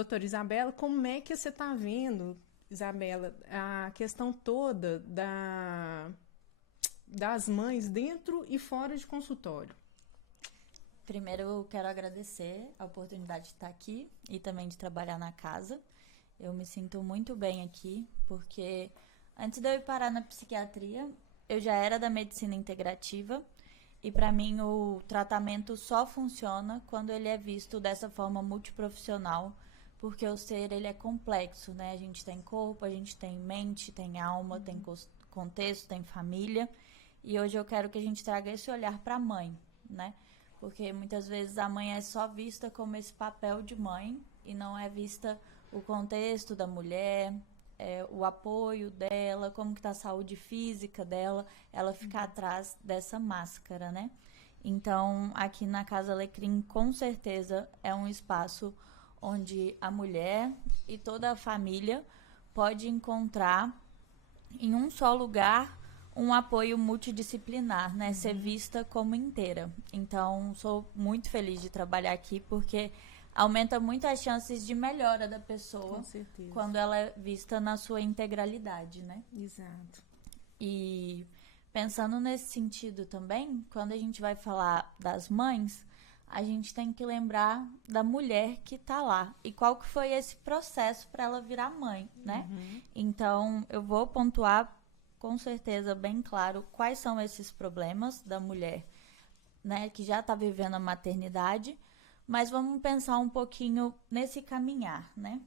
Doutora Isabela, como é que você está vendo, Isabela, a questão toda das mães dentro e fora de consultório? Primeiro, eu quero agradecer a oportunidade de estar aqui e também de trabalhar na casa. Eu me sinto muito bem aqui, porque antes de eu ir parar na psiquiatria, eu já era da medicina integrativa e para mim o tratamento só funciona quando ele é visto dessa forma multiprofissional, porque o ser ele é complexo, né? A gente tem corpo, a gente tem mente, tem alma, tem contexto, tem família. E hoje eu quero que a gente traga esse olhar para a mãe, né? Porque muitas vezes a mãe é só vista como esse papel de mãe e não é vista o contexto da mulher, o apoio dela, como que tá a saúde física dela, ela fica atrás dessa máscara, né? Então, aqui na Casa Alecrim, com certeza, é um espaço onde a mulher e toda a família pode encontrar em um só lugar um apoio multidisciplinar, né? Ser vista como inteira. Então, sou muito feliz de trabalhar aqui porque aumenta muito as chances de melhora da pessoa Com certeza. quando ela é vista na sua integralidade, né? Exato. E pensando nesse sentido também, quando a gente vai falar das mães, a gente tem que lembrar da mulher que tá lá e qual que foi esse processo para ela virar mãe, né? Então, eu vou pontuar com certeza bem claro quais são esses problemas da mulher, né, que já está vivendo a maternidade, mas vamos pensar um pouquinho nesse caminhar, né?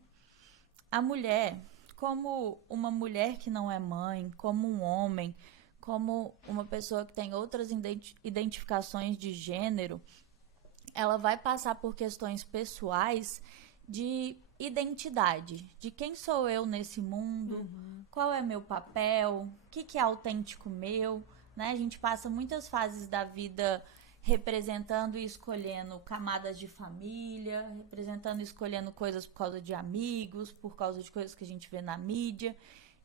A mulher, como uma mulher que não é mãe, como um homem, como uma pessoa que tem outras identificações de gênero, ela vai passar por questões pessoais de identidade, de quem sou eu nesse mundo, qual é meu papel, o que é autêntico meu, né? A gente passa muitas fases da vida representando e escolhendo camadas de família, representando e escolhendo coisas por causa de amigos, por causa de coisas que a gente vê na mídia.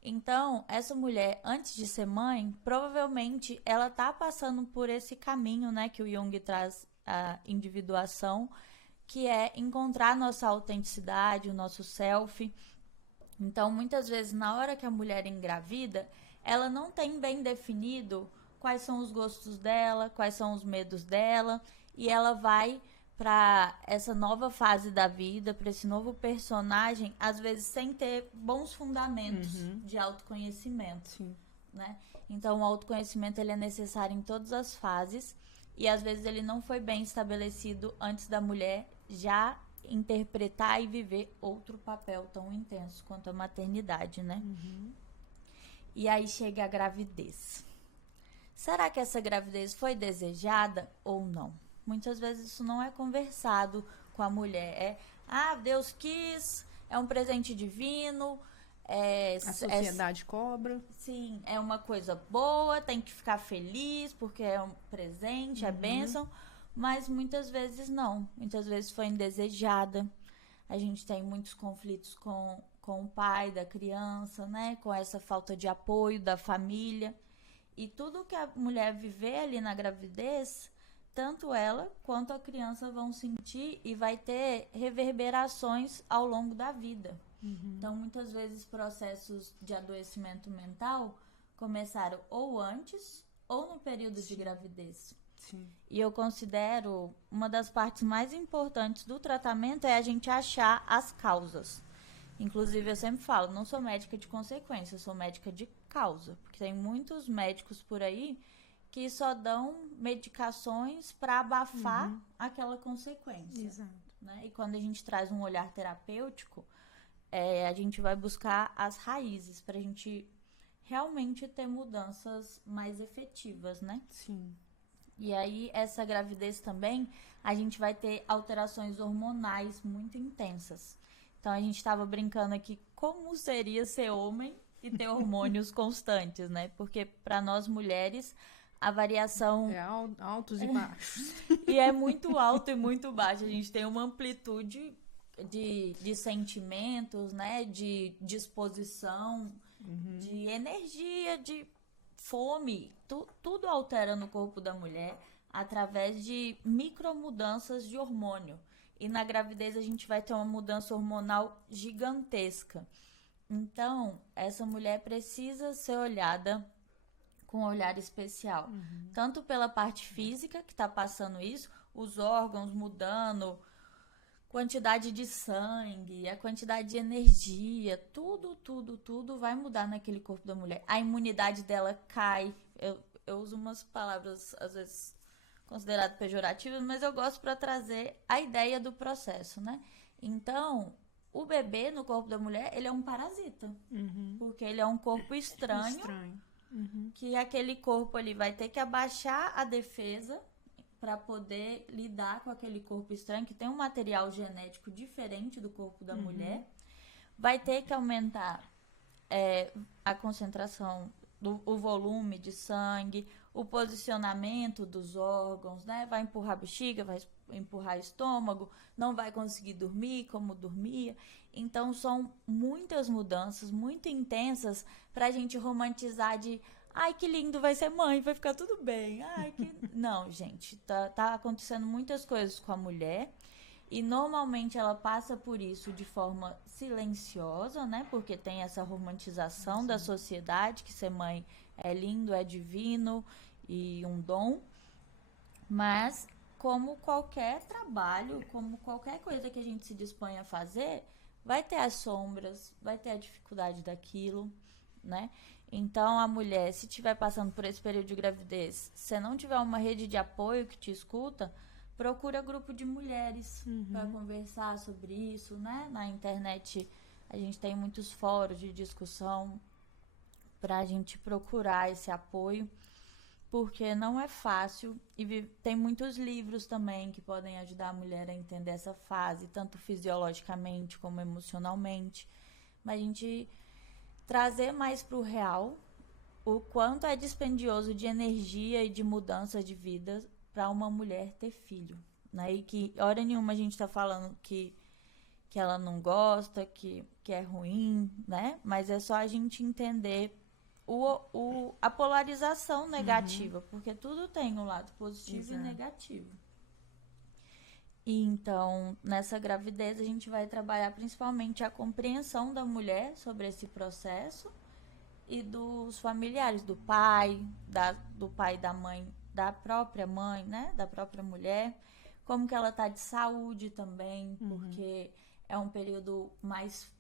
Então, essa mulher, antes de ser mãe, provavelmente ela tá passando por esse caminho, né, que o Jung traz a individuação, que é encontrar nossa autenticidade, o nosso self. Então, muitas vezes, na hora que a mulher engravida, ela não tem bem definido quais são os gostos dela, quais são os medos dela, e ela vai para essa nova fase da vida, para esse novo personagem, às vezes sem ter bons fundamentos de autoconhecimento, Sim. né? Então, o autoconhecimento ele é necessário em todas as fases e às vezes ele não foi bem estabelecido antes da mulher já interpretar e viver outro papel tão intenso quanto a maternidade, né? E aí chega a gravidez. Será que essa gravidez foi desejada ou não? Muitas vezes isso não é conversado com a mulher. Deus quis, é um presente divino, A sociedade cobra. sim, é uma coisa boa, tem que ficar feliz porque é um presente, é bênção, mas muitas vezes não. Muitas vezes foi indesejada. A gente tem muitos conflitos com o pai da criança, né? Com essa falta de apoio da família. E tudo que a mulher viver ali na gravidez, tanto ela quanto a criança vão sentir e vai ter reverberações ao longo da vida. Então, muitas vezes, processos de adoecimento mental começaram ou antes ou no período de gravidez. Sim. E eu considero uma das partes mais importantes do tratamento é a gente achar as causas. Inclusive, eu sempre falo, não sou médica de consequência, eu sou médica de causa. Porque tem muitos médicos por aí que só dão medicações para abafar aquela consequência. Exato. Né? E quando a gente traz um olhar terapêutico, a gente vai buscar as raízes para a gente realmente ter mudanças mais efetivas, né? Sim. E aí, essa gravidez também, a gente vai ter alterações hormonais muito intensas. Então, a gente estava brincando aqui como seria ser homem e ter hormônios constantes, né? Porque para nós mulheres, a variação... É altos e baixos. E é muito alto e muito baixo. A gente tem uma amplitude de sentimentos, né? De disposição, de energia, de fome. Tudo altera no corpo da mulher através de micromudanças de hormônio. E na gravidez a gente vai ter uma mudança hormonal gigantesca. Então, essa mulher precisa ser olhada com um olhar especial. Tanto pela parte física, que está passando isso, os órgãos mudando, quantidade de sangue, a quantidade de energia, tudo vai mudar naquele corpo da mulher. A imunidade dela cai. Eu uso umas palavras, às vezes, consideradas pejorativas, mas eu gosto para trazer a ideia do processo, né? Então, o bebê no corpo da mulher, ele é um parasita. Porque ele é um corpo estranho. Que aquele corpo ali vai ter que abaixar a defesa para poder lidar com aquele corpo estranho, que tem um material genético diferente do corpo da mulher. Vai ter que aumentar a concentração, o volume de sangue, o posicionamento dos órgãos, né? Vai empurrar a bexiga, vai empurrar o estômago, não vai conseguir dormir como dormia. Então, são muitas mudanças, muito intensas, pra gente romantizar de ai, que lindo, vai ser mãe, vai ficar tudo bem. Ai, que... Não, gente, tá acontecendo muitas coisas com a mulher. E normalmente ela passa por isso de forma silenciosa, né? Porque tem essa romantização da sociedade, que ser mãe é lindo, é divino e um dom. Mas, como qualquer trabalho, como qualquer coisa que a gente se dispõe a fazer, vai ter as sombras, vai ter a dificuldade daquilo, né? Então, a mulher, se estiver passando por esse período de gravidez, se não tiver uma rede de apoio que te escuta, procura grupo de mulheres para conversar sobre isso, né? Na internet a gente tem muitos fóruns de discussão para a gente procurar esse apoio, porque não é fácil e tem muitos livros também que podem ajudar a mulher a entender essa fase, tanto fisiologicamente como emocionalmente, mas a gente trazer mais para o real o quanto é dispendioso de energia e de mudança de vida para uma mulher ter filho, né? E que hora nenhuma a gente está falando que ela não gosta, que é ruim, né? Mas é só a gente entender a polarização negativa, porque tudo tem um lado positivo e negativo. E então, nessa gravidez, a gente vai trabalhar principalmente a compreensão da mulher sobre esse processo e dos familiares, do pai e da mãe, da própria mãe, né? Da própria mulher, como que ela tá de saúde também, porque é um período mais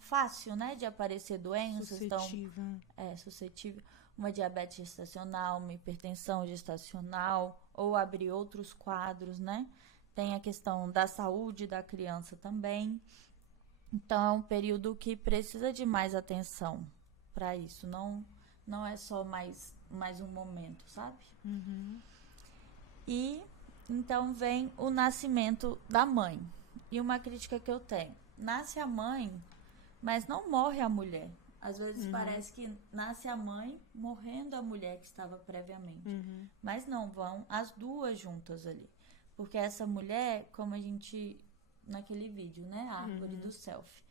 fácil, né? De aparecer doenças. Suscetível. Então, suscetível. Uma diabetes gestacional, uma hipertensão gestacional, ou abrir outros quadros, né? Tem a questão da saúde da criança também. Então, é um período que precisa de mais atenção para isso. Não é só mais um momento, sabe? E, então, vem o nascimento da mãe. E uma crítica que eu tenho. Nasce a mãe, mas não morre a mulher. Às vezes parece que nasce a mãe morrendo a mulher que estava previamente. Mas não, vão as duas juntas ali. Porque essa mulher, como a gente... naquele vídeo, né? A árvore do selfie.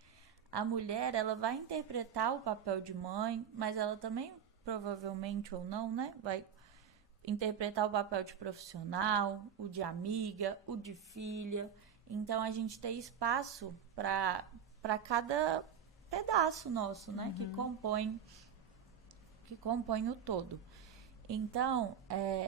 A mulher, ela vai interpretar o papel de mãe, mas ela também, provavelmente ou não, né? Vai interpretar o papel de profissional, o de amiga, o de filha. Então, a gente tem espaço para cada pedaço nosso, né? Que compõe o todo. Então,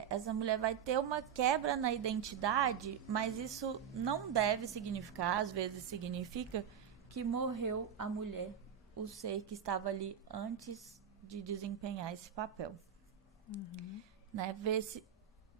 essa mulher vai ter uma quebra na identidade, mas isso não deve significar, às vezes significa, que morreu a mulher, o ser que estava ali antes de desempenhar esse papel. Né?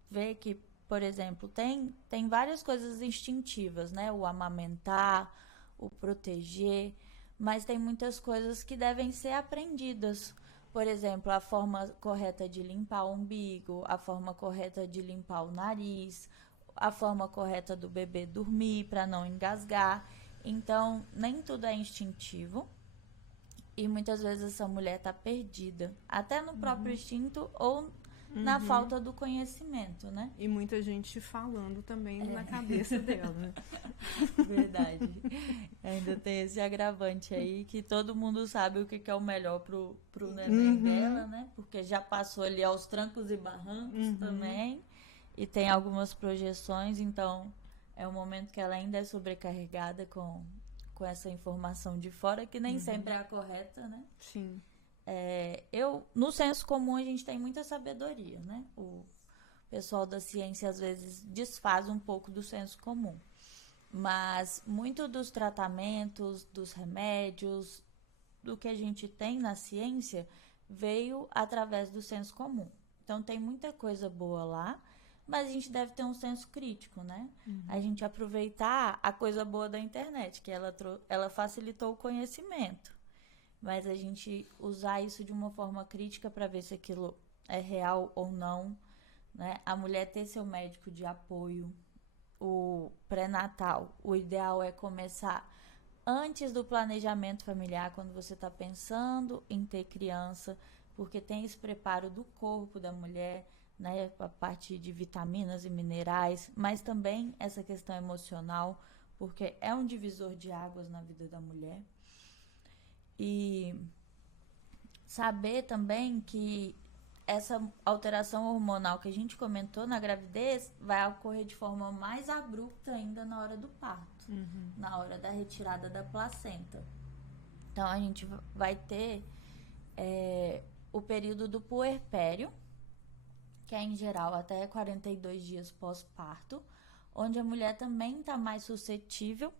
Ver que, por exemplo, tem várias coisas instintivas, né? O amamentar, o proteger, mas tem muitas coisas que devem ser aprendidas. Por exemplo, a forma correta de limpar o umbigo, a forma correta de limpar o nariz, a forma correta do bebê dormir para não engasgar. Então, nem tudo é instintivo. E muitas vezes essa mulher está perdida, até no próprio instinto ou na falta do conhecimento, né? E muita gente falando também na cabeça dela, né? Verdade. Ainda tem esse agravante aí, que todo mundo sabe o que é o melhor pro neném dela, né? Porque já passou ali aos trancos e barrancos também. E tem algumas projeções, então É um momento que ela ainda é sobrecarregada com essa informação de fora, que nem sempre é a correta, né? Sim. No senso comum, a gente tem muita sabedoria, né? O pessoal da ciência, às vezes, desfaz um pouco do senso comum. Mas muito dos tratamentos, dos remédios, do que a gente tem na ciência, veio através do senso comum. Então, tem muita coisa boa lá, mas a gente deve ter um senso crítico, né? A gente aproveitar a coisa boa da internet, que ela facilitou o conhecimento. Mas a gente usar isso de uma forma crítica para ver se aquilo é real ou não, né? A mulher ter seu médico de apoio, o pré-natal, o ideal é começar antes do planejamento familiar, quando você está pensando em ter criança, porque tem esse preparo do corpo da mulher, né, a parte de vitaminas e minerais, mas também essa questão emocional, porque é um divisor de águas na vida da mulher. E saber também que essa alteração hormonal que a gente comentou na gravidez vai ocorrer de forma mais abrupta ainda na hora do parto, na hora da retirada da placenta. Então, a gente vai ter o período do puerpério, que é, em geral, até 42 dias pós-parto, onde a mulher também está mais suscetível,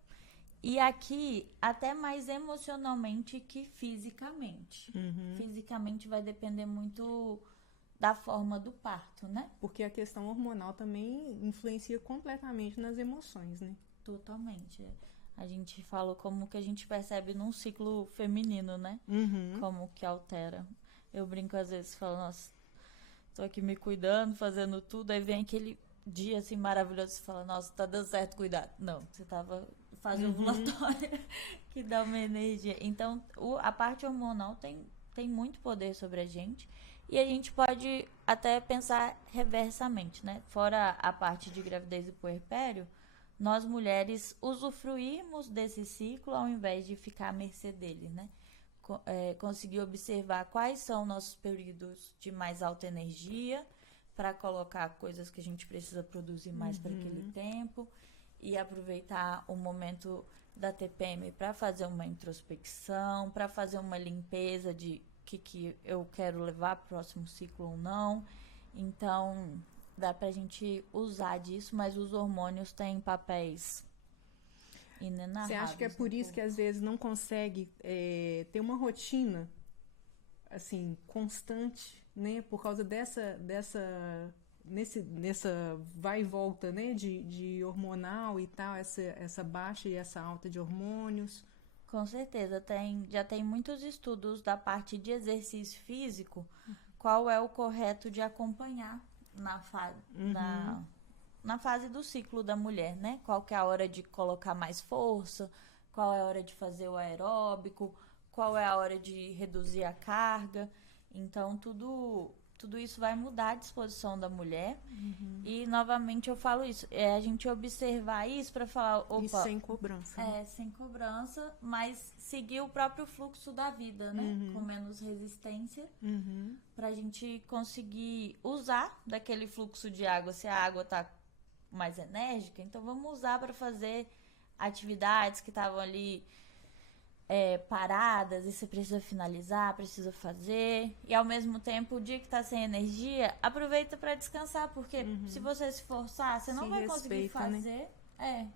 e aqui até mais emocionalmente que fisicamente. Fisicamente vai depender muito da forma do parto, né? Porque a questão hormonal também influencia completamente nas emoções, né? Totalmente. A gente falou como que a gente percebe num ciclo feminino, né? Como que altera. Eu brinco às vezes, falo, nossa, tô aqui me cuidando, fazendo tudo, aí vem aquele dia assim maravilhoso, você fala, nossa, tá dando certo cuidar. Não, você tava fazendo ovulatória, que dá uma energia. Então, a parte hormonal tem muito poder sobre a gente, e a gente pode até pensar reversamente, né? Fora a parte de gravidez e puerpério, nós mulheres usufruirmos desse ciclo ao invés de ficar à mercê dele, né? Conseguir observar quais são nossos períodos de mais alta energia para colocar coisas que a gente precisa produzir mais para aquele tempo, e aproveitar o momento da TPM para fazer uma introspecção, para fazer uma limpeza de que eu quero levar para o próximo ciclo ou não. Então, dá pra gente usar disso, mas os hormônios têm papéis inenarráveis. Você acha que é por isso que às vezes não consegue ter uma rotina assim constante, né? Por causa nessa vai e volta, né? De hormonal e tal, essa baixa e essa alta de hormônios. Com certeza, já tem muitos estudos da parte de exercício físico, qual é o correto de acompanhar na fase do ciclo da mulher, né? Qual que é a hora de colocar mais força, qual é a hora de fazer o aeróbico, qual é a hora de reduzir a carga. Então, tudo isso vai mudar a disposição da mulher. E, novamente, eu falo isso. É a gente observar isso para falar, opa... E sem cobrança. Sem cobrança, mas seguir o próprio fluxo da vida, né? Com menos resistência. Pra gente conseguir usar daquele fluxo de água. Se a água tá mais enérgica, então vamos usar para fazer atividades que estavam ali... paradas, e você precisa finalizar, precisa fazer, e ao mesmo tempo o dia que tá sem energia, aproveita para descansar, porque se você se forçar, você não vai conseguir fazer, né?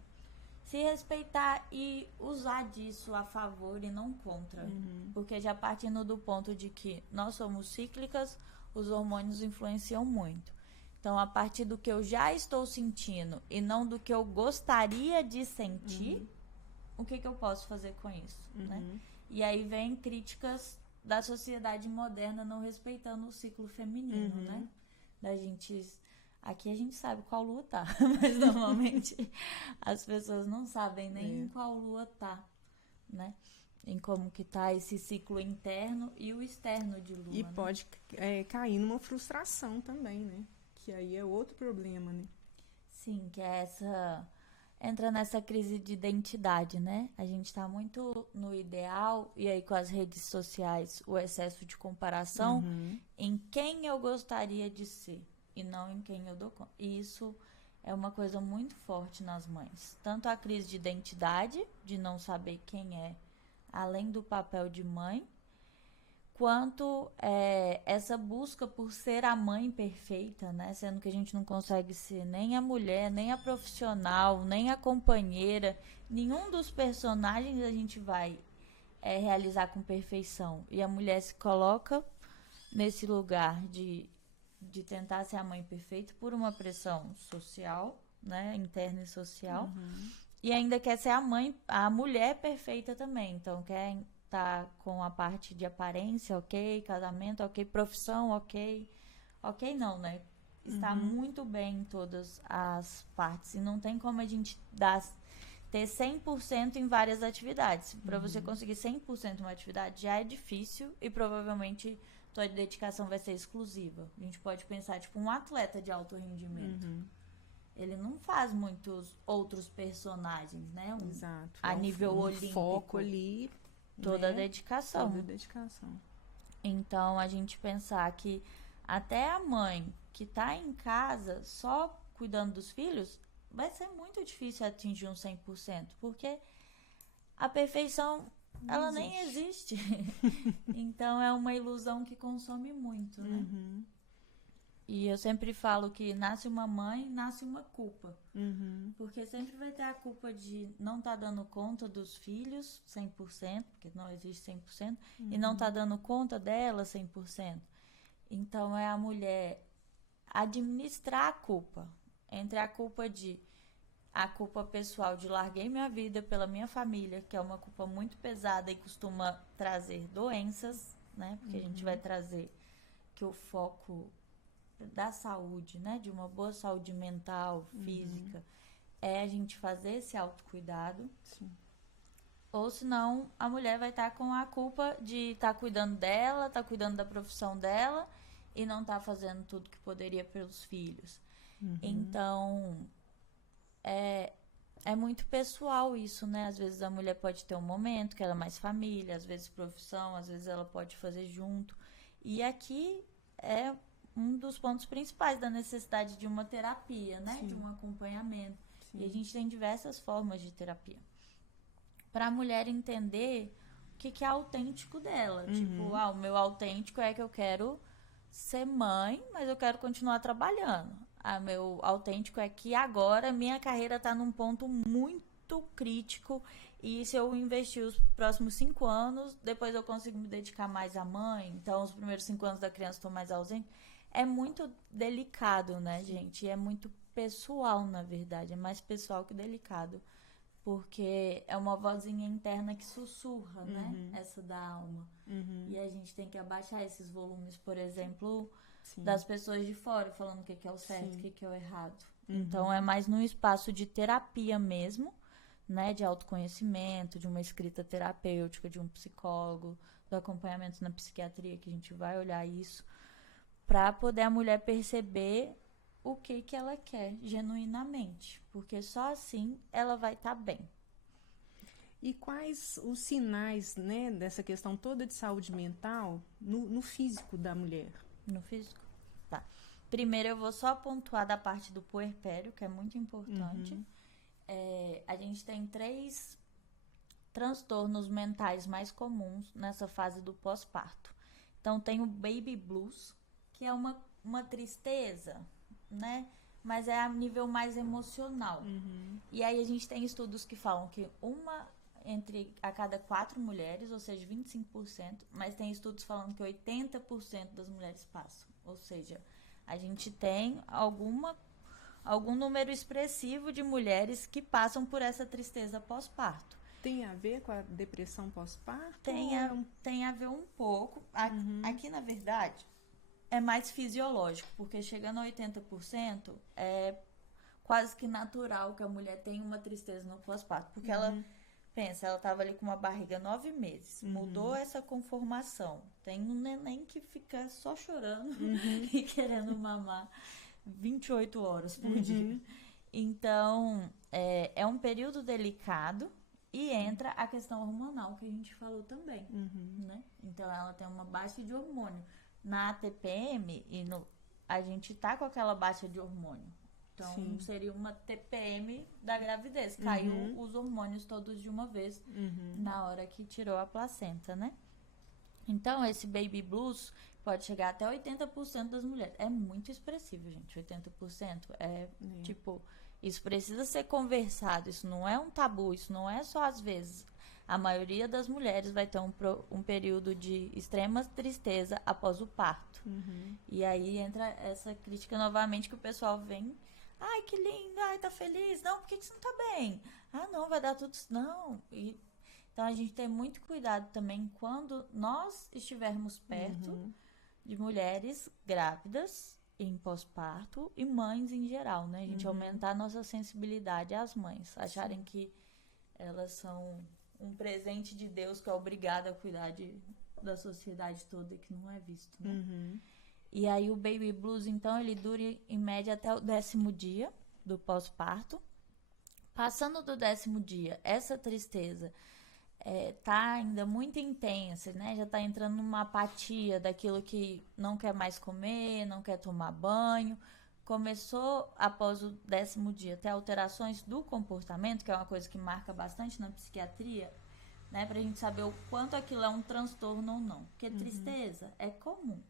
Se respeitar e usar disso a favor e não contra, porque já partindo do ponto de que nós somos cíclicas, os hormônios influenciam muito. Então, a partir do que eu já estou sentindo e não do que eu gostaria de sentir, o que eu posso fazer com isso, né? E aí vem críticas da sociedade moderna não respeitando o ciclo feminino, né? Aqui a gente sabe qual lua tá, mas normalmente as pessoas não sabem nem em qual lua tá, né? Em como que tá esse ciclo interno e o externo de lua. E pode cair numa frustração também, né? Que aí é outro problema, né? Sim, que é entra nessa crise de identidade, né? A gente tá muito no ideal, e aí com as redes sociais, o excesso de comparação em quem eu gostaria de ser e não em quem eu dou conta. E isso é uma coisa muito forte nas mães. Tanto a crise de identidade, de não saber quem é, além do papel de mãe, quanto essa busca por ser a mãe perfeita, né? Sendo que a gente não consegue ser nem a mulher, nem a profissional, nem a companheira. Nenhum dos personagens a gente vai realizar com perfeição. E a mulher se coloca nesse lugar de tentar ser a mãe perfeita por uma pressão social, né? Interna e social. E ainda quer ser a mulher perfeita também. Então, quer tá com a parte de aparência, ok, casamento, ok, profissão, ok. Ok não, né? Está muito bem em todas as partes. E não tem como a gente ter 100% em várias atividades. Para você conseguir 100% em uma atividade já é difícil e provavelmente tua dedicação vai ser exclusiva. A gente pode pensar, tipo, um atleta de alto rendimento. Ele não faz muitos outros personagens, né? Exato. A nível olímpico. Foco ali. Toda a né? dedicação. Toda a dedicação. Então, a gente pensar que até a mãe que tá em casa só cuidando dos filhos, vai ser muito difícil atingir um 100%, porque a perfeição, ela nem existe. Então, é uma ilusão que consome muito, né? E eu sempre falo que nasce uma mãe, nasce uma culpa. Porque sempre vai ter a culpa de não estar dando conta dos filhos 100%, porque não existe 100%, e não estar dando conta dela 100%. Então, é a mulher administrar a culpa. Entre a culpa pessoal de larguei minha vida pela minha família, que é uma culpa muito pesada e costuma trazer doenças, né? Porque a gente vai trazer que o foco da saúde, né? De uma boa saúde mental, física, é a gente fazer esse autocuidado. Sim. Ou senão a mulher vai estar com a culpa de estar cuidando dela, estar cuidando da profissão dela e não estar fazendo tudo que poderia pelos filhos. Então, é muito pessoal isso, né? Às vezes a mulher pode ter um momento que ela é mais família, às vezes profissão, às vezes ela pode fazer junto. E aqui é um dos pontos principais da necessidade de uma terapia, né? Sim. De um acompanhamento. Sim. E a gente tem diversas formas de terapia. Para a mulher entender o que é autêntico dela. Tipo, o meu autêntico é que eu quero ser mãe, mas eu quero continuar trabalhando. Meu autêntico é que agora minha carreira está num ponto muito crítico e se eu investir os próximos 5 anos, depois eu consigo me dedicar mais à mãe. Então, os primeiros 5 anos da criança estou mais ausente. É muito delicado, né, gente? É muito pessoal, na verdade. É mais pessoal que delicado. Porque é uma vozinha interna que sussurra, né? Essa da alma. E a gente tem que abaixar esses volumes, por exemplo, das pessoas de fora, falando o que é o certo, o que é o errado. Então, é mais num espaço de terapia mesmo, né? De autoconhecimento, de uma escrita terapêutica, de um psicólogo, do acompanhamento na psiquiatria, que a gente vai olhar isso, para poder a mulher perceber o que ela quer genuinamente, porque só assim ela vai estar bem. E quais os sinais, né, dessa questão toda de saúde mental no físico da mulher? No físico? Tá. Primeiro eu vou só pontuar da parte do puerpério, que é muito importante. A gente tem 3 transtornos mentais mais comuns nessa fase do pós-parto. Então tem o baby blues, que é uma tristeza, né? Mas é a nível mais emocional. E aí a gente tem estudos que falam que a cada 4 mulheres, ou seja, 25%, mas tem estudos falando que 80% das mulheres passam. Ou seja, a gente tem algum número expressivo de mulheres que passam por essa tristeza pós-parto. Tem a ver com a depressão pós-parto? Tem a ver um pouco. Aqui, na verdade, é mais fisiológico, porque chegando a 80% é quase que natural que a mulher tenha uma tristeza no pós-parto, porque ela pensa, ela estava ali com uma barriga 9 meses, mudou essa conformação, tem um neném que fica só chorando e querendo mamar 28 horas por dia. Então, é um período delicado e entra a questão hormonal que a gente falou também, né? Então, ela tem uma baixa de hormônio. Na TPM, a gente tá com aquela baixa de hormônio. Então, Sim. seria uma TPM da gravidez. Caiu os hormônios todos de uma vez na hora que tirou a placenta, né? Então, esse baby blues pode chegar até 80% das mulheres. É muito expressivo, gente. 80% tipo, isso precisa ser conversado. Isso não é um tabu, isso não é só às vezes. A maioria das mulheres vai ter um período de extrema tristeza após o parto. E aí entra essa crítica novamente que o pessoal vem. Ai, que lindo, ai, tá feliz. Não, por que você não tá bem? Ah, não, vai dar tudo... Não, então, a gente tem muito cuidado também quando nós estivermos perto de mulheres grávidas em pós-parto e mães em geral, né? A gente aumentar a nossa sensibilidade às mães, acharem que elas são um presente de Deus que é obrigado a cuidar da sociedade toda e que não é visto, né? E aí o baby blues, então, ele dura em média até o 10º dia do pós-parto. Passando do 10º dia, essa tristeza tá ainda muito intensa, né? Já tá entrando numa apatia daquilo que não quer mais comer, não quer tomar banho. Começou após o 10º dia ter alterações do comportamento, que é uma coisa que marca bastante na psiquiatria, né? Pra gente saber o quanto aquilo é um transtorno ou não. Porque tristeza é comum.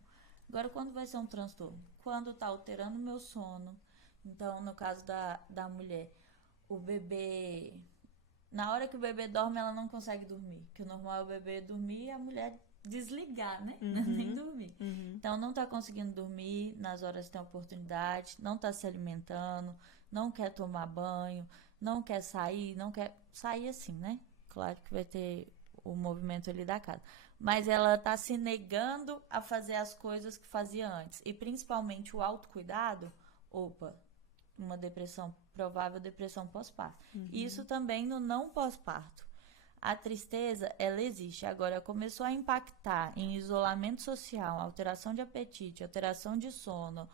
Agora, quando vai ser um transtorno? Quando tá alterando o meu sono. Então, no caso da mulher, o bebê... Na hora que o bebê dorme, ela não consegue dormir. Que o normal é o bebê dormir e a mulher desligar, né? Nem dormir. Então, não tá conseguindo dormir nas horas que tem oportunidade, não tá se alimentando, não quer tomar banho, não quer sair, não quer sair assim, né? Claro que vai ter o movimento ali da casa. Mas ela tá se negando a fazer as coisas que fazia antes. E principalmente o autocuidado, uma depressão, provável depressão pós-parto. Isso também no não pós-parto. A tristeza, ela existe. Agora, começou a impactar em isolamento social, alteração de apetite, alteração de sono,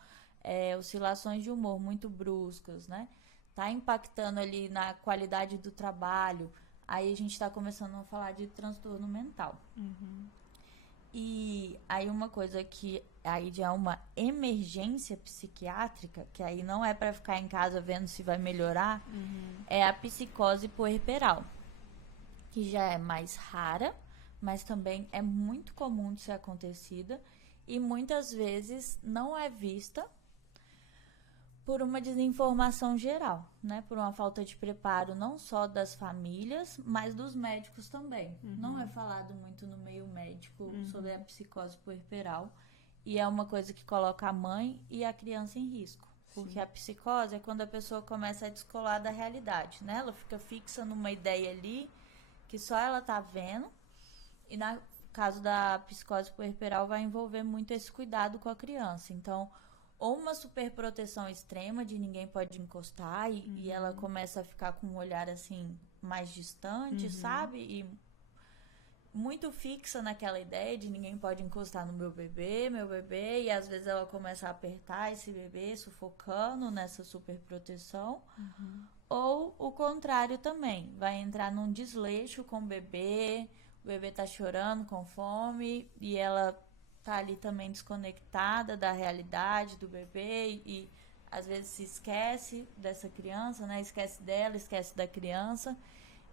oscilações de humor muito bruscas, né? Tá impactando ali na qualidade do trabalho. Aí a gente tá começando a falar de transtorno mental. E aí uma coisa que aí já é uma emergência psiquiátrica, que aí não é para ficar em casa vendo se vai melhorar, é a psicose puerperal, que já é mais rara, mas também é muito comum de ser acontecida e muitas vezes não é vista por uma desinformação geral, né? Por uma falta de preparo não só das famílias, mas dos médicos também. Não é falado muito no meio médico sobre a psicose puerperal e é uma coisa que coloca a mãe e a criança em risco. Porque a psicose é quando a pessoa começa a descolar da realidade, né? Ela fica fixa numa ideia ali que só ela tá vendo e no caso da psicose puerperal vai envolver muito esse cuidado com a criança. Então, ou uma superproteção extrema de ninguém pode encostar e ela começa a ficar com um olhar assim mais distante, sabe? E muito fixa naquela ideia de ninguém pode encostar no meu bebê, e às vezes ela começa a apertar esse bebê, sufocando nessa superproteção. Ou o contrário também, vai entrar num desleixo com o bebê tá chorando com fome e ela tá ali também desconectada da realidade do bebê e às vezes se esquece dessa criança, né? Esquece dela, esquece da criança.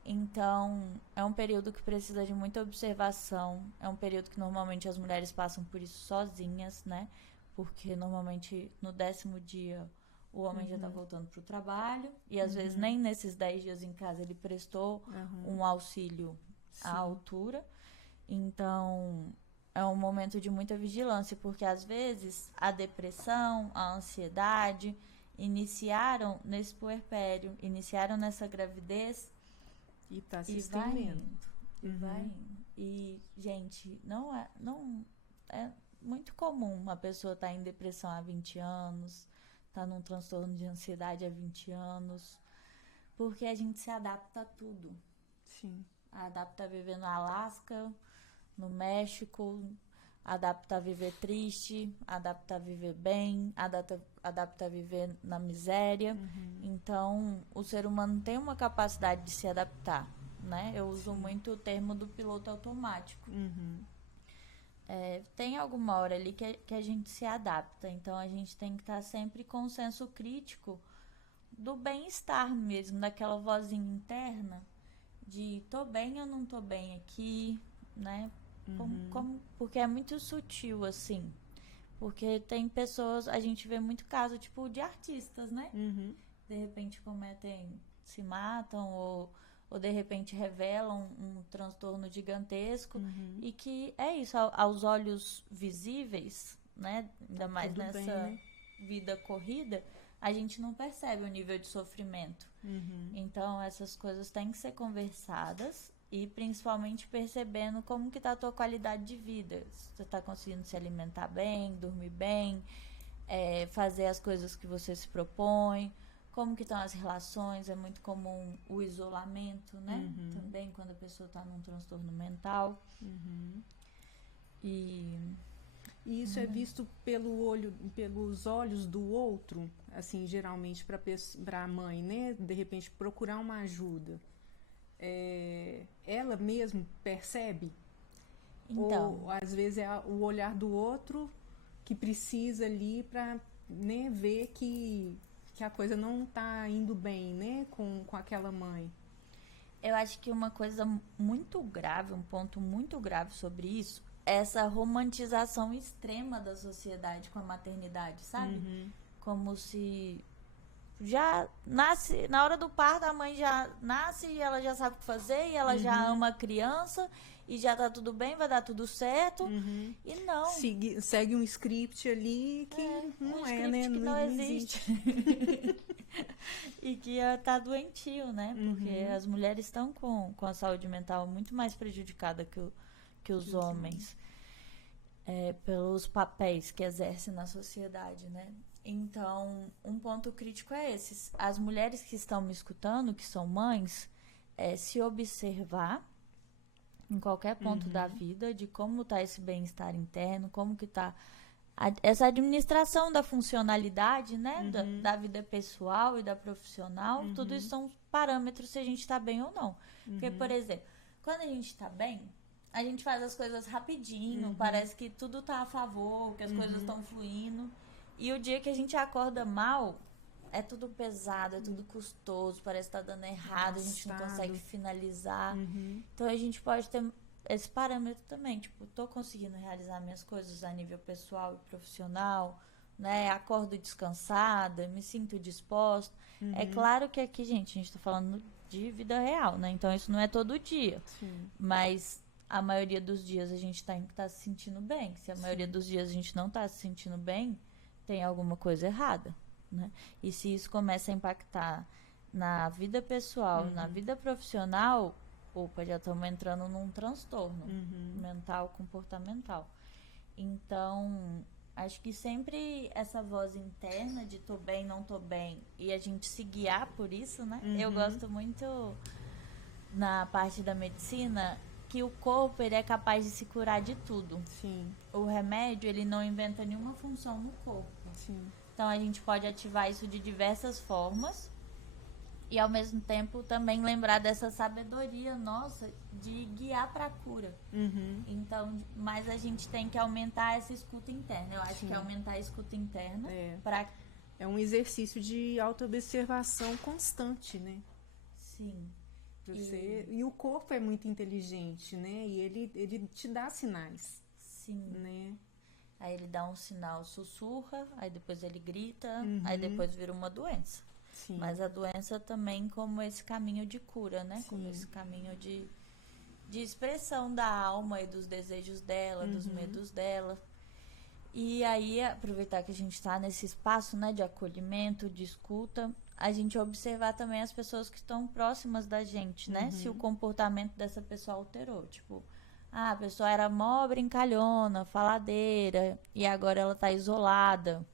Então, é um período que precisa de muita observação. É um período que normalmente as mulheres passam por isso sozinhas, né? Porque normalmente no 10º dia o homem já tá voltando pro trabalho e às vezes nem nesses 10 dias em casa ele prestou um auxílio à altura. Então, é um momento de muita vigilância, porque às vezes a depressão, a ansiedade iniciaram nesse puerpério, iniciaram nessa gravidez e tá se estendendo. Vai indo. E, gente, não é muito comum uma pessoa estar em depressão há 20 anos, estar num transtorno de ansiedade há 20 anos, porque a gente se adapta a tudo. Sim. Adapta a viver no Alasca, no México, adapta a viver triste, adapta a viver bem, adapta a viver na miséria. Então, o ser humano tem uma capacidade de se adaptar, né? Eu uso muito o termo do piloto automático. Tem alguma hora ali que a gente se adapta, então a gente tem que estar sempre com um senso crítico do bem-estar mesmo, daquela vozinha interna de tô bem ou não tô bem aqui, né? Porque é muito sutil, assim. Porque tem pessoas, a gente vê muito caso, tipo, de artistas, né? De repente se matam ou de repente revelam um transtorno gigantesco e que é isso, aos olhos visíveis, né? Ainda mais tudo nessa bem, né? vida corrida, a gente não percebe o nível de sofrimento. Então, essas coisas têm que ser conversadas e principalmente percebendo como que tá a tua qualidade de vida. Se você tá conseguindo se alimentar bem, dormir bem, fazer as coisas que você se propõe, como que estão as relações. É muito comum o isolamento, né? Também quando a pessoa tá num transtorno mental. E isso é visto pelos olhos do outro, assim, geralmente para a mãe, né? De repente procurar uma ajuda. Ela mesmo percebe? Então, Ou às vezes é o olhar do outro que precisa ali para, né, ver que a coisa não está indo bem, né, com aquela mãe. eu acho que uma coisa muito grave, um ponto muito grave sobre isso, é essa romantização extrema da sociedade com a maternidade, sabe? Como se já nasce, na hora do parto a mãe já nasce e ela já sabe o que fazer e ela já ama a criança e já tá tudo bem, vai dar tudo certo. E não. Segue um script ali que não um é, script né? que não existe. E que tá doentio, né? Porque as mulheres estão com a saúde mental muito mais prejudicada que os homens. Pelos papéis que exercem na sociedade, né? Então, um ponto crítico é esse. As mulheres que estão me escutando, que são mães, se observar em qualquer ponto da vida de como está esse bem-estar interno, como que está essa administração da funcionalidade, né? Da vida pessoal e da profissional. Tudo isso são parâmetros se a gente está bem ou não. Porque, por exemplo, quando a gente está bem, a gente faz as coisas rapidinho, parece que tudo tá a favor, que as coisas estão fluindo. E o dia que a gente acorda mal, é tudo pesado, é tudo custoso, parece que tá dando errado, a gente não consegue finalizar. Então a gente pode ter esse parâmetro também, tipo, tô conseguindo realizar minhas coisas a nível pessoal e profissional, né? Acordo descansada, me sinto disposta. É claro que aqui, gente, a gente tá falando de vida real, né? Então isso não é todo dia. Sim. Mas a maioria dos dias a gente tem que estar se sentindo bem. Se a maioria dos dias a gente não tá se sentindo bem, tem alguma coisa errada, né? E se isso começa a impactar na vida pessoal, na vida profissional, opa, já estamos entrando num transtorno mental, comportamental. Então, acho que sempre essa voz interna de tô bem, não tô bem, e a gente se guiar por isso, né? Eu gosto muito, na parte da medicina, que o corpo ele é capaz de se curar de tudo. Sim. O remédio, ele não inventa nenhuma função no corpo. Sim. Então, a gente pode ativar isso de diversas formas e, ao mesmo tempo, também lembrar dessa sabedoria nossa de guiar para a cura. Então, mas a gente tem que aumentar essa escuta interna. Eu acho que aumentar a escuta interna para... É um exercício de autoobservação constante, né? Sim. E o corpo é muito inteligente, né? E ele te dá sinais. Sim. Né? Aí ele dá um sinal, sussurra, aí depois ele grita, aí depois vira uma doença. Sim. Mas a doença também como esse caminho de cura, né? Como esse caminho de expressão da alma e dos desejos dela, dos medos dela. E aí, aproveitar que a gente está nesse espaço, né, de acolhimento, de escuta, a gente observar também as pessoas que estão próximas da gente, né? Se o comportamento dessa pessoa alterou. Tipo, a pessoa era mó brincalhona, faladeira, e agora ela tá isolada,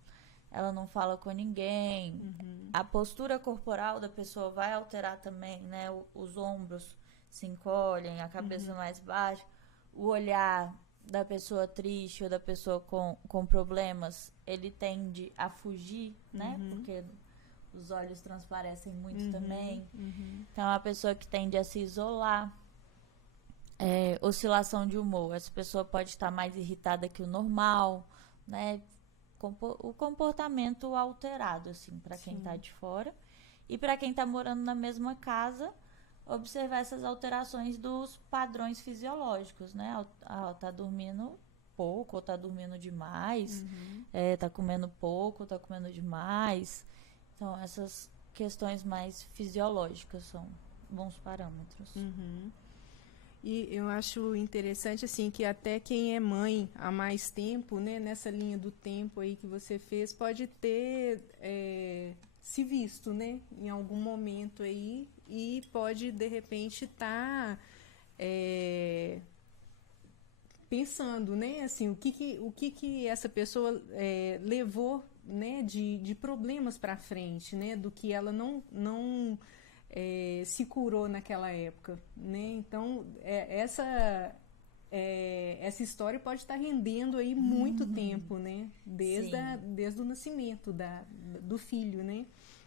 ela não fala com ninguém. A postura corporal da pessoa vai alterar também, né? Os ombros se encolhem, a cabeça mais baixa, o olhar da pessoa triste ou da pessoa com problemas, ele tende a fugir, né? Porque os olhos transparecem muito também. Então, é uma pessoa que tende a se isolar. Oscilação de humor. Essa pessoa pode estar mais irritada que o normal, né? O comportamento alterado, assim, para quem está de fora. E para quem está morando na mesma casa, observar essas alterações dos padrões fisiológicos, né? Tá dormindo pouco, ou tá dormindo demais, tá comendo pouco, ou tá comendo demais. Então, essas questões mais fisiológicas são bons parâmetros. E eu acho interessante, assim, que até quem é mãe há mais tempo, né, nessa linha do tempo aí que você fez, pode ter se visto, né, em algum momento aí, e pode, de repente, estar pensando, né, assim, o que essa pessoa levou, né, de problemas para frente, né, do que ela não se curou naquela época, né? Então essa história pode estar rendendo aí muito tempo, né? Desde o nascimento do filho, né?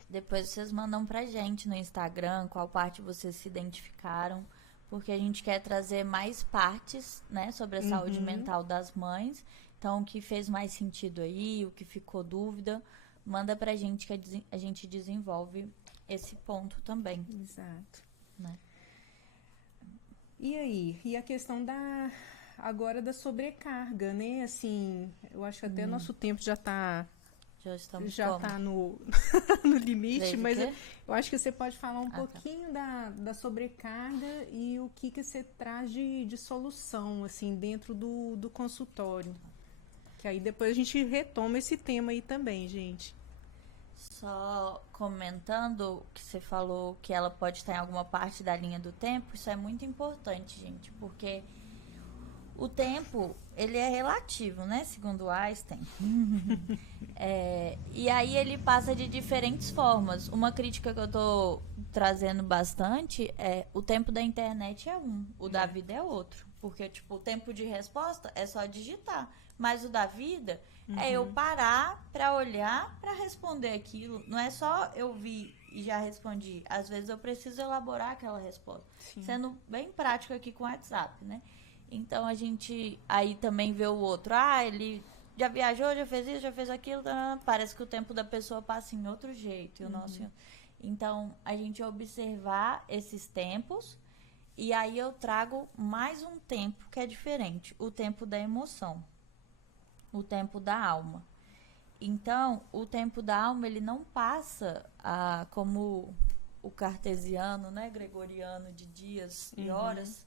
Depois vocês mandam pra gente no Instagram qual parte vocês se identificaram, porque a gente quer trazer mais partes, né, sobre a saúde mental das mães. Então, o que fez mais sentido aí, o que ficou dúvida, manda pra gente que a gente desenvolve esse ponto também. Exato. Né? E aí? E a questão agora da sobrecarga, né? Assim, eu acho que até nosso tempo já está no limite, mas eu acho que você pode falar um pouquinho da sobrecarga e o que você traz de solução, assim, dentro do consultório. Que aí depois a gente retoma esse tema aí também, gente. Só comentando que você falou que ela pode estar em alguma parte da linha do tempo, isso é muito importante, gente, porque o tempo, ele é relativo, né? Segundo Einstein. E aí ele passa de diferentes formas. Uma crítica que eu tô trazendo bastante é o tempo da internet é um, o da vida é outro. Porque, tipo, o tempo de resposta é só digitar. Mas o da vida é eu parar pra olhar, pra responder aquilo. Não é só eu vi e já respondi. Às vezes eu preciso elaborar aquela resposta. Sim. Sendo bem prático aqui com o WhatsApp, né? Então a gente aí também vê o outro. Ele já viajou, já fez isso, já fez aquilo. Parece que o tempo da pessoa passa em outro jeito. E o nosso... Então a gente observar esses tempos. E aí eu trago mais um tempo que é diferente. O tempo da emoção. O tempo da alma. Então, o tempo da alma, ele não passa como o cartesiano, né, gregoriano, de dias e horas,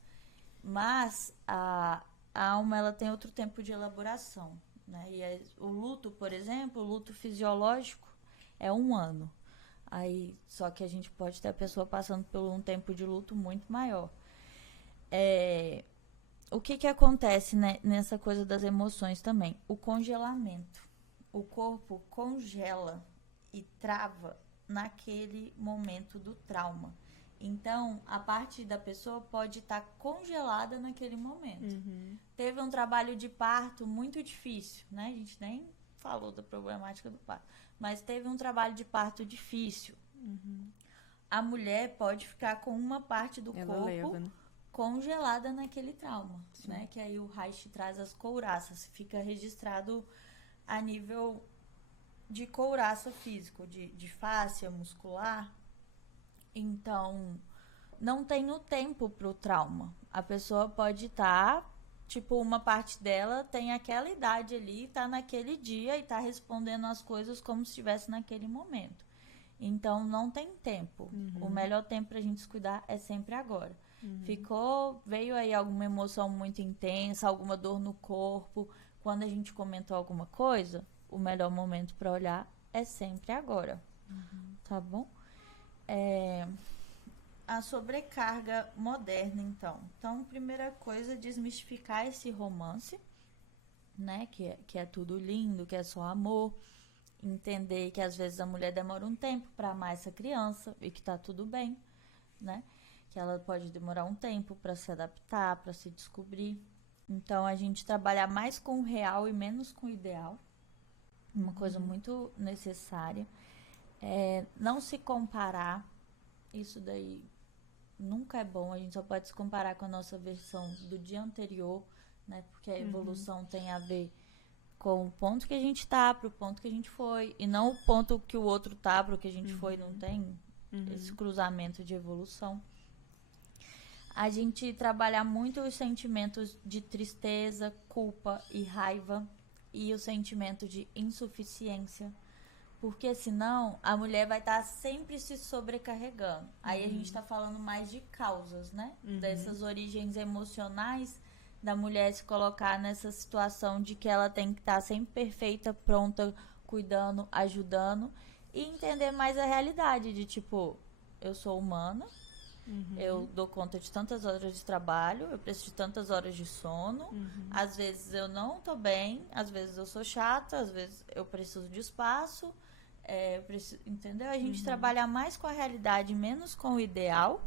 mas a alma, ela tem outro tempo de elaboração, né? E o luto, por exemplo, o luto fisiológico é 1 ano. Aí, só que a gente pode ter a pessoa passando por um tempo de luto muito maior. O que acontece, né, nessa coisa das emoções também? O congelamento. O corpo congela e trava naquele momento do trauma. Então, a parte da pessoa pode estar congelada naquele momento. Teve um trabalho de parto muito difícil, né? A gente nem falou da problemática do parto. Mas teve um trabalho de parto difícil. A mulher pode ficar com uma parte do corpo congelada naquele trauma, né? Que aí o Reich traz as couraças, fica registrado a nível de couraça físico, de fáscia muscular. Então, não tem o tempo pro trauma. A pessoa pode estar, tipo, uma parte dela tem aquela idade ali, tá naquele dia e tá respondendo as coisas como se estivesse naquele momento. Então, não tem tempo. O melhor tempo pra gente se cuidar é sempre agora. Veio aí alguma emoção muito intensa, alguma dor no corpo. Quando a gente comentou alguma coisa, o melhor momento para olhar é sempre agora. Tá bom? A sobrecarga moderna, então. Então, primeira coisa, desmistificar esse romance, né? Que é tudo lindo, que é só amor. Entender que às vezes a mulher demora um tempo para amar essa criança e que tá tudo bem, né? Que ela pode demorar um tempo para se adaptar, para se descobrir. Então, a gente trabalhar mais com o real e menos com o ideal. Uma coisa muito necessária. Não se comparar. Isso daí nunca é bom. A gente só pode se comparar com a nossa versão do dia anterior, né? Porque a evolução tem a ver com o ponto que a gente tá, pro ponto que a gente foi. E não o ponto que o outro tá, pro que a gente foi. Não tem esse cruzamento de evolução. A gente trabalha muito os sentimentos de tristeza, culpa e raiva e o sentimento de insuficiência. Porque senão a mulher vai estar sempre se sobrecarregando. Aí a gente está falando mais de causas, né? Dessas origens emocionais da mulher se colocar nessa situação de que ela tem que estar sempre perfeita, pronta, cuidando, ajudando. E entender mais a realidade de tipo, eu sou humana, eu dou conta de tantas horas de trabalho, eu preciso de tantas horas de sono. Às vezes eu não tô bem, às vezes eu sou chata, às vezes eu preciso de espaço. Entendeu? A gente trabalhar mais com a realidade, menos com o ideal,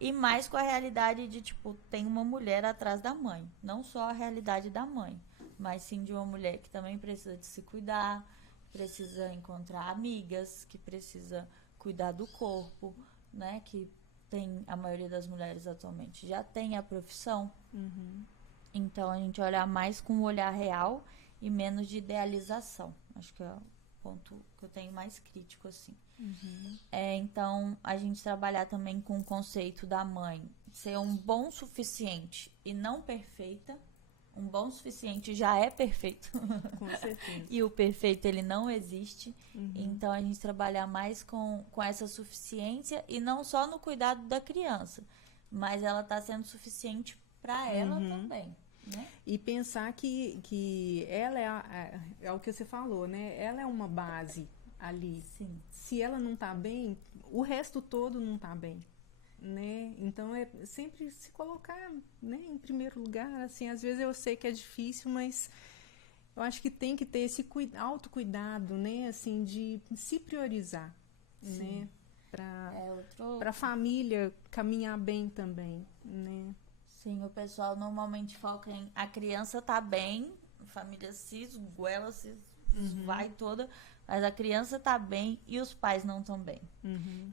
e mais com a realidade de, tipo, tem uma mulher atrás da mãe. Não só a realidade da mãe, mas sim de uma mulher que também precisa de se cuidar, precisa encontrar amigas, que precisa cuidar do corpo, né? Que tem, a maioria das mulheres atualmente já tem a profissão. Então, a gente olhar mais com o olhar real e menos de idealização. Acho que é ponto que eu tenho mais crítico, assim. Então, a gente trabalhar também com o conceito da mãe ser um bom suficiente e não perfeita. Um bom suficiente já é perfeito. Com certeza. E o perfeito, ele não existe. Então, a gente trabalhar mais com essa suficiência e não só no cuidado da criança, mas ela tá sendo suficiente para ela também. Né? E pensar que ela é o que você falou, né? Ela é uma base ali. Sim. Se ela não tá bem, o resto todo não tá bem, né? Então é sempre se colocar, né, em primeiro lugar. Assim, às vezes eu sei que é difícil, mas eu acho que tem que ter esse autocuidado, né? Assim, de se priorizar, né? Para a família caminhar bem também, né? Sim, o pessoal normalmente foca em a criança tá bem, a família se esguela, se vai toda, mas a criança tá bem e os pais não estão bem.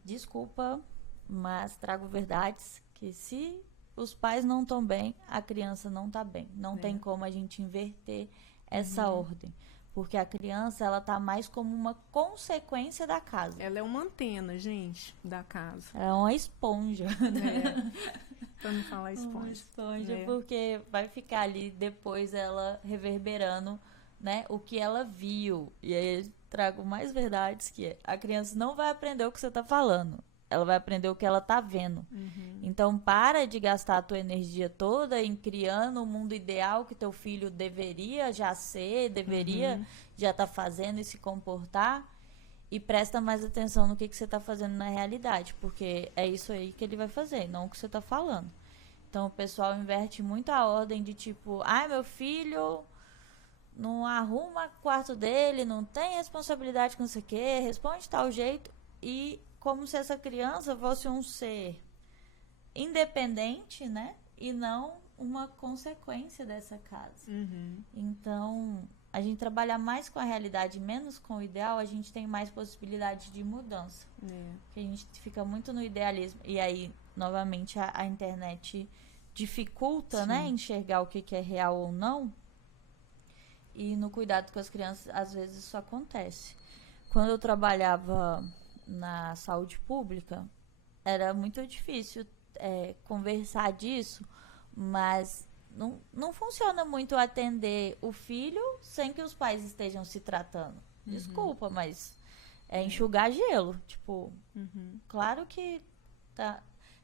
Desculpa, mas trago verdades que se os pais não estão bem, a criança não tá bem. Não tem como a gente inverter essa ordem. Porque a criança, ela tá mais como uma consequência da casa. Ela é uma antena, gente, da casa. Ela é uma esponja. Pra não falar esponja. Uma esponja, porque vai ficar ali depois ela reverberando, né, o que ela viu. E aí eu trago mais verdades, que a criança não vai aprender o que você tá falando. Ela vai aprender o que ela tá vendo. Então, para de gastar a tua energia toda em criando o mundo ideal que teu filho deveria já ser, deveria já tá fazendo e se comportar. E presta mais atenção no que você tá fazendo na realidade, porque é isso aí que ele vai fazer, não o que você tá falando. Então, o pessoal inverte muito a ordem de tipo, meu filho não arruma o quarto dele, não tem responsabilidade com isso aqui, responde de tal jeito, e como se essa criança fosse um ser independente, né? E não uma consequência dessa casa. Então, a gente trabalhar mais com a realidade, menos com o ideal, a gente tem mais possibilidade de mudança. Porque a gente fica muito no idealismo. E aí, novamente, a internet dificulta, né? Enxergar o que é real ou não. E no cuidado com as crianças, às vezes isso acontece. Quando eu trabalhava na saúde pública, era muito difícil conversar disso, mas não funciona muito atender o filho sem que os pais estejam se tratando. Desculpa, mas é enxugar gelo. Tipo, claro que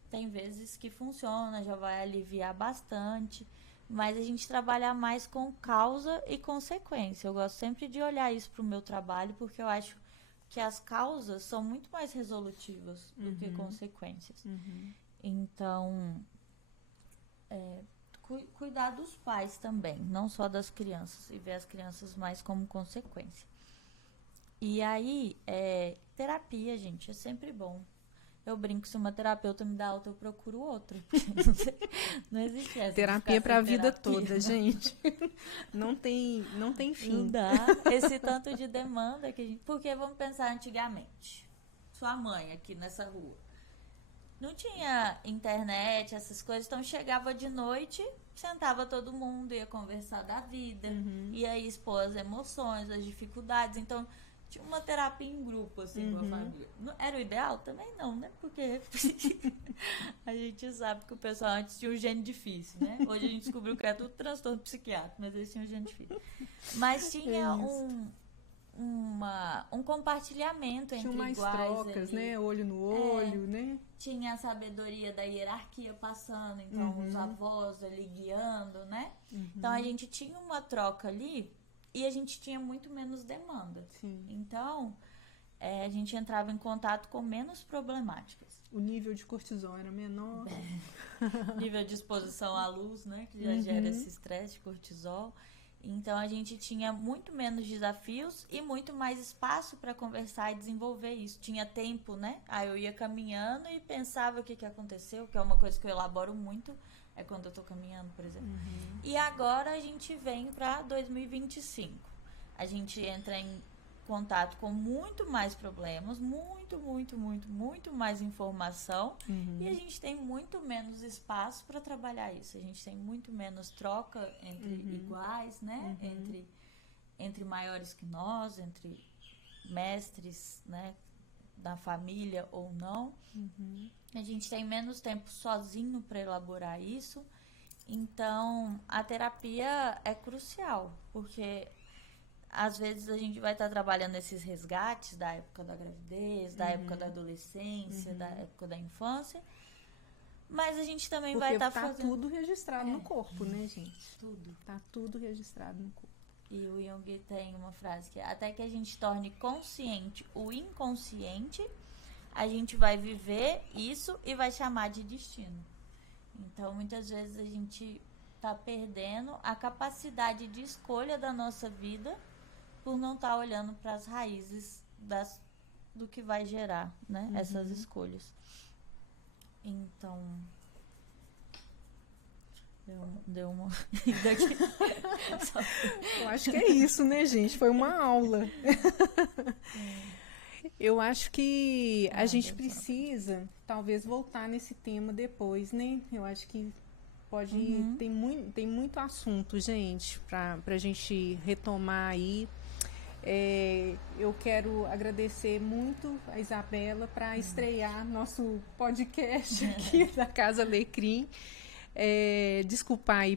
tem vezes que funciona, já vai aliviar bastante, mas a gente trabalhar mais com causa e consequência. Eu gosto sempre de olhar isso pro meu trabalho, porque eu acho que as causas são muito mais resolutivas do que consequências. Então, cuidar dos pais também, não só das crianças, e ver as crianças mais como consequência. E aí, terapia, gente, é sempre bom. Eu brinco, se uma terapeuta me dá alta, eu procuro outra. Não existe essa. Terapia pra vida toda, gente. Não tem fim. Não dá esse tanto de demanda que a gente... Porque vamos pensar antigamente. Sua mãe aqui nessa rua. Não tinha internet, essas coisas, então chegava de noite, sentava todo mundo, ia conversar da vida, ia expor as emoções, as dificuldades. Então, tinha uma terapia em grupo, assim, com a família. Era o ideal? Também não, né? Porque a gente sabe que o pessoal antes tinha um gene difícil, né? Hoje a gente descobriu que era tudo transtorno psiquiátrico, mas eles tinham um gene difícil. Mas tinha um compartilhamento entre tinha mais iguais trocas, ali. né? Olho no olho, né? Tinha a sabedoria da hierarquia passando, então os avós ali guiando, né? Então a gente tinha uma troca ali e a gente tinha muito menos demanda. Sim. Então a gente entrava em contato com menos problemáticas. O nível de cortisol era menor. Nível de exposição à luz, né? Que já gera esse estresse de cortisol. Então a gente tinha muito menos desafios e muito mais espaço para conversar e desenvolver isso. Tinha tempo, né? Aí eu ia caminhando e pensava o que aconteceu, que é uma coisa que eu elaboro muito, é quando eu tô caminhando, por exemplo. E agora a gente vem para 2025. A gente entra em contato com muito mais problemas, muito mais informação, e a gente tem muito menos espaço para trabalhar isso. A gente tem muito menos troca entre iguais, né? Entre maiores que nós, entre mestres, né? Da família ou não. A gente tem menos tempo sozinho para elaborar isso. Então, a terapia é crucial, porque às vezes a gente vai estar trabalhando esses resgates da época da gravidez, da época da adolescência, da época da infância, mas a gente também vai estar fazendo... Porque tá tudo registrado no corpo, né, gente? Tudo. Tá tudo registrado no corpo. E o Jung tem uma frase que é: até que a gente torne consciente o inconsciente, a gente vai viver isso e vai chamar de destino. Então, muitas vezes a gente tá perdendo a capacidade de escolha da nossa vida por não estar olhando para as raízes do que vai gerar, né? Essas escolhas. Então, deu uma... Eu acho que é isso, né, gente? Foi uma aula. Eu acho que a gente precisa, talvez, voltar nesse tema depois, né? Eu acho que pode... Tem muito assunto, gente, pra gente retomar aí. Eu quero agradecer muito a Isabela para estrear nosso podcast aqui da Casa Alecrim. Desculpar aí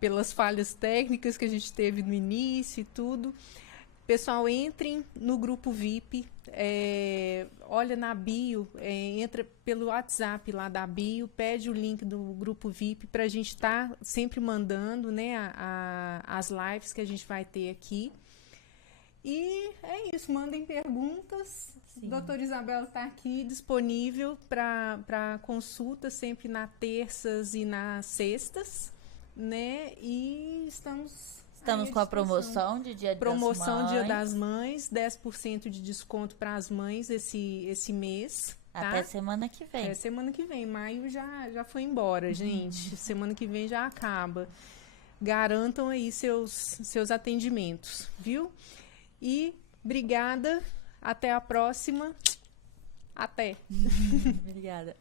pelas falhas técnicas que a gente teve no início e tudo. Pessoal, entrem no grupo VIP, olha na bio, entra pelo WhatsApp lá da bio, pede o link do grupo VIP para a gente estar sempre mandando, né, as lives que a gente vai ter aqui. E é isso, mandem perguntas. Sim. Doutora Isabela está aqui disponível para consulta sempre nas terças e nas sextas, né? E estamos com a promoção de Dia das Mães. Promoção Dia das Mães, 10% de desconto para as mães esse mês. Tá? Até semana que vem. Até semana que vem. Maio já foi embora, gente. Semana que vem já acaba. Garantam aí seus atendimentos, viu? E obrigada, até a próxima. Até. Obrigada.